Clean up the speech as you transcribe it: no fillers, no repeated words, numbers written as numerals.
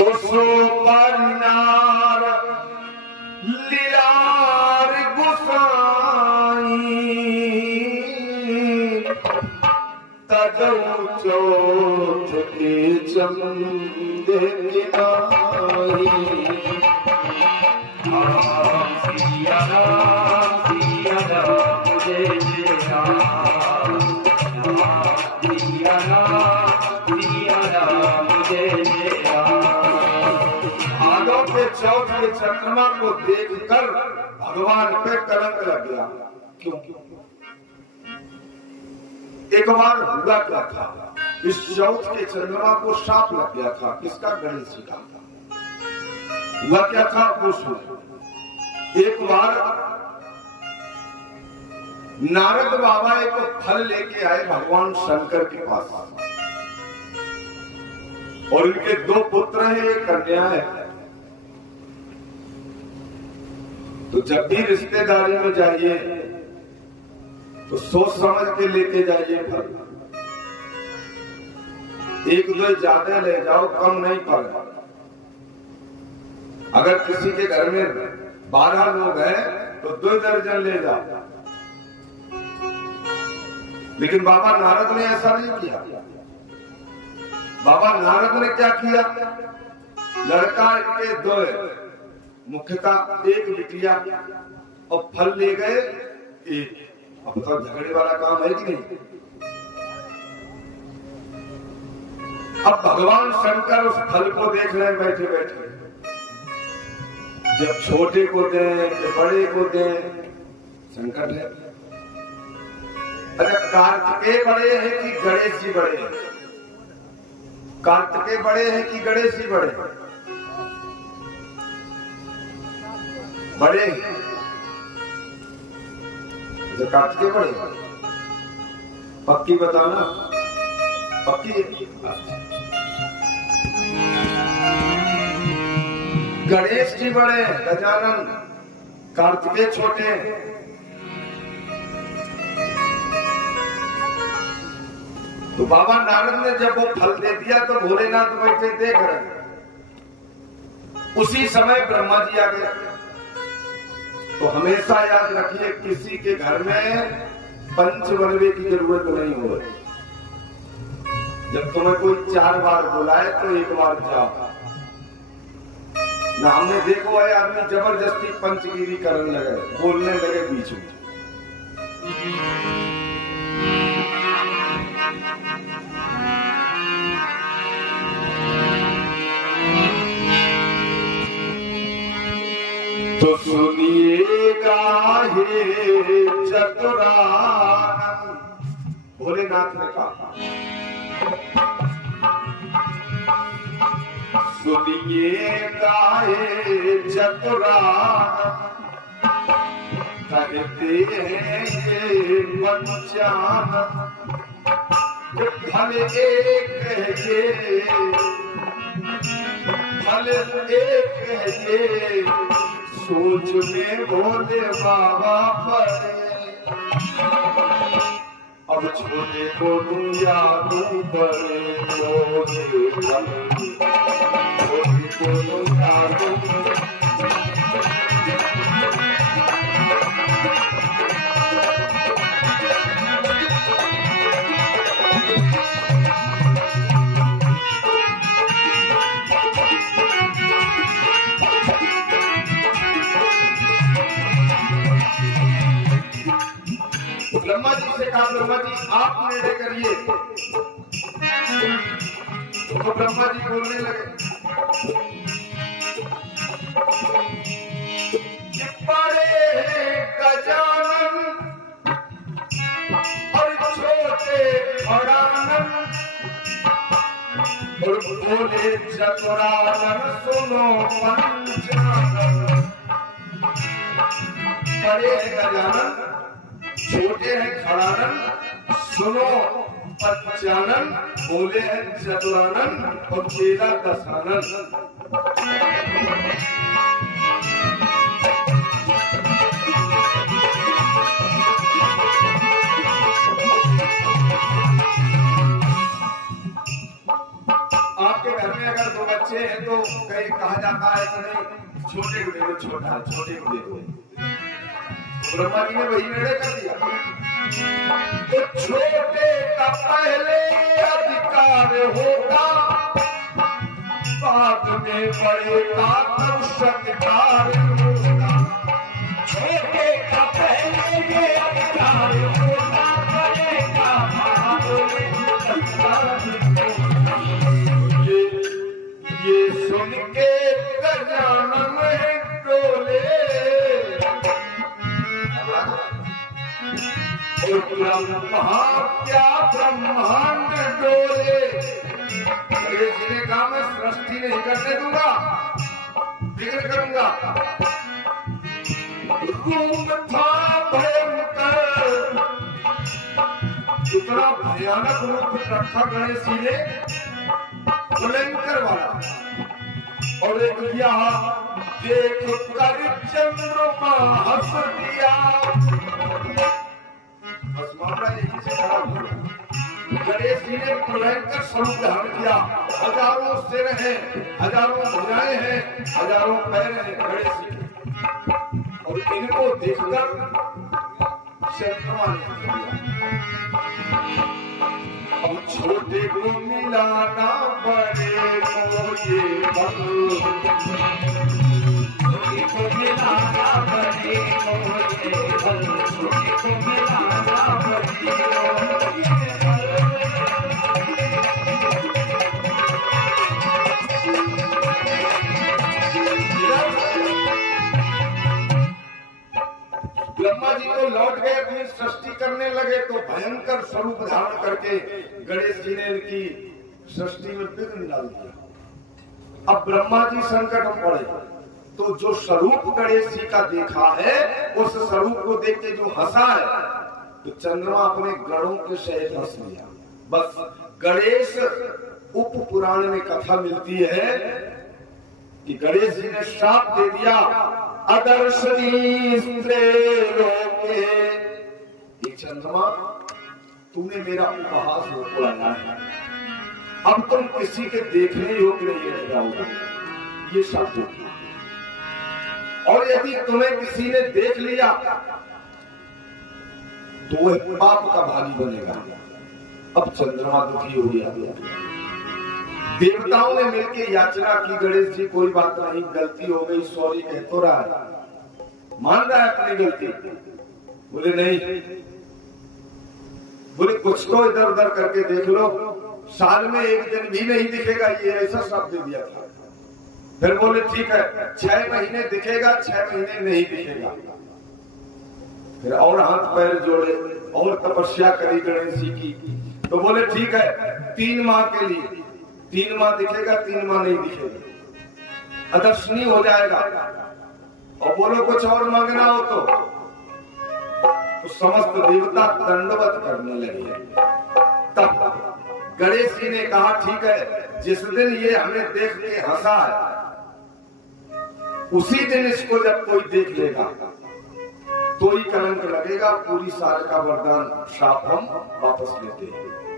सो परिनार लीलार गुसाई तजऊ चोट के चंदे किनाई सिया मुझे भादों के चौथ के चंद्रमा को देखकर भगवान पे कलंक लग गया। क्यों? एक बार हुआ क्या था, इस चौथ के चंद्रमा को शाप लग गया था। किसका? गणेश जी का। हुआ क्या था वो सुनो। एक बार नारद बाबा एक फल लेके आए भगवान शंकर के पास, और उनके दो पुत्र हैं, एक कन्या है। तो जब भी रिश्तेदारी में जाइए तो सोच समझ के लेके जाइए फल। एक दो ज्यादा ले जाओ, कम नहीं पड़ेगा। अगर किसी के घर में 12 लोग हैं तो 2 दर्जन ले जाओ। लेकिन बाबा नारद ने ऐसा नहीं किया। बाबा नारद ने क्या किया? लड़का के 2, मुख्यतः एक बिटिया, और फल ले गए एक। अब तो झगड़े वाला काम है कि नहीं? अब भगवान शंकर उस फल को देख रहे हैं बैठे बैठे। जब छोटे को दें कि बड़े को दें, संकट है। अच्छा, कार्तिकेय बड़े हैं कि गणेश जी बड़े हैं? कार्तिकेय बड़े हैं कि गणेश जी बड़े हैं? बड़े हैं। तो कार्तिकेय बड़े हैं। पक्की बताना, पक्की है। गणेश जी बड़े, गजानन, कार्तिकेय छोटे। तो बाबा नारद ने जब वो फल दे दिया तो भोलेनाथ बैठे देख रहे। उसी समय ब्रह्मा जी आ गए। तो हमेशा याद रखिए, किसी के घर में पंचवनवे की जरूरत नहीं हो। जब तुम्हें कोई 4 बार बुलाए तो 1 बार जाओ ना। हमने देखो है आदमी जबरदस्ती पंचगिरी करने लगे, बोलने लगे बीच में। तो सुनिएगा हे चतुरानन, भोलेनाथ ने कहा, सुनिएगा हे चतुरानन, कहते हैं ये पंचानन, फल एक है ये, फल एक है ये, सोच में भोले बाबा पड़े। अब छोटे को दुनिया तुम बड़े, छोटे को दुनिया तुम। ब्रह्मा जी से कहा, ब्रह्मा जी आप निर्णय करिए। तो ब्रह्मा जी बोलने लगे कि बड़े गजानन और छोटे खड़ानन और भोले चतुरानन, सुनो पंचानन। बड़े गजानन, छोटे हैं खड़ानन, सुनो पंचानन, बोले हैं चतुरानन और चेला दशानन। आपके घर में अगर 2 बच्चे हैं तो कहीं कहा जाता है कि नहीं छोटे को दे दो, छोटा है छोटे को दे दो। ब्रह्मा जी ने वही निर्णय कर दिया। तो छोटे का पहले अधिकार होगा, बाद में बड़े का तब सत्कार होगा। छोटे का पहले ये अधिकार होगा, बड़े का बाद में सत्कार होगा। ये सुन के गजानन डोले, क्या ब्रह्मांड डोले। गणेश जी ने कहा मैं सृष्टि नहीं करने दूंगा, विघ्न करूंगा। रूप था भयंकर, इतना भयानक रूप रखा गणेश जी ने, भयंकर वाला। और एक दिया देख कर चंद्रमा हंस दिया। बस मामला यही से खड़ा हुआ। गणेश जी ने भयंकर स्वरूप धारण किया। हजारों सिर हैं, हजारों भुजाएं हैं, हजारों पैर हैं गणेश जी के। और इनको देखकर चंद्रमा ने हंस दिया। अब छोटे को मिलाना बड़े को ये छोटे को मिलाना बड़े को ये छोटे को मिलाना बड़े को ये। ब्रह्मा जी तो लौट गए, अपनी सृष्टि करने लगे, तो भयंकर स्वरूप धारण करके गणेश जी ने इनकी सृष्टि में विघ्न डाल दिया। अब ब्रह्मा जी संकट में पड़े, तो जो स्वरूप गणेश जी का देखा है, उस स्वरूप को देख के जो हंसा है, तो चंद्रमा अपने गणों के सहित हंस लिया। बस गणेश उप पुराण में कथा मिलती है कि गणेश जी ने श्राप दे दिया, अदर्शनी लोके। चंद्रमा तुमने मेरा उपहास उड़ाया है, अब तुम किसी के देखने योग्य नहीं रह जाओगे, ये शब्द। और यदि तुम्हें किसी ने देख लिया तो वह पाप का भागी बनेगा। अब चंद्रमा दुखी हो गया। देवताओं ने मिलकर याचना की, गणेश जी कोई बात नहीं, गलती हो गई, सॉरी कह तो रहा है, मान रहा है अपनी गलती। बोले नहीं, बोले कुछ तो इधर उधर करके देख लो, साल में एक दिन भी नहीं दिखेगा, ये ऐसा शब्द दे दिया था। फिर बोले ठीक है 6 महीने दिखेगा, 6 महीने नहीं दिखेगा। फिर और हाथ पैर जोड़े और तपस्या करी गणेश जी की, तो बोले ठीक है 3 माह के लिए, 3 माह दिखेगा, 3 माह नहीं दिखेगा, अदर्शनीय हो जाएगा। और बोलो कुछ और मांगना हो तो समस्त देवता दंडवत करने लगे। तब गणेश जी ने कहा ठीक है, जिस दिन ये हमें देख के हंसा है, उसी दिन इसको जब कोई देख लेगा तो ही कलंक लगेगा, पूरी साल का वरदान श्राप हम वापस लेते हैं।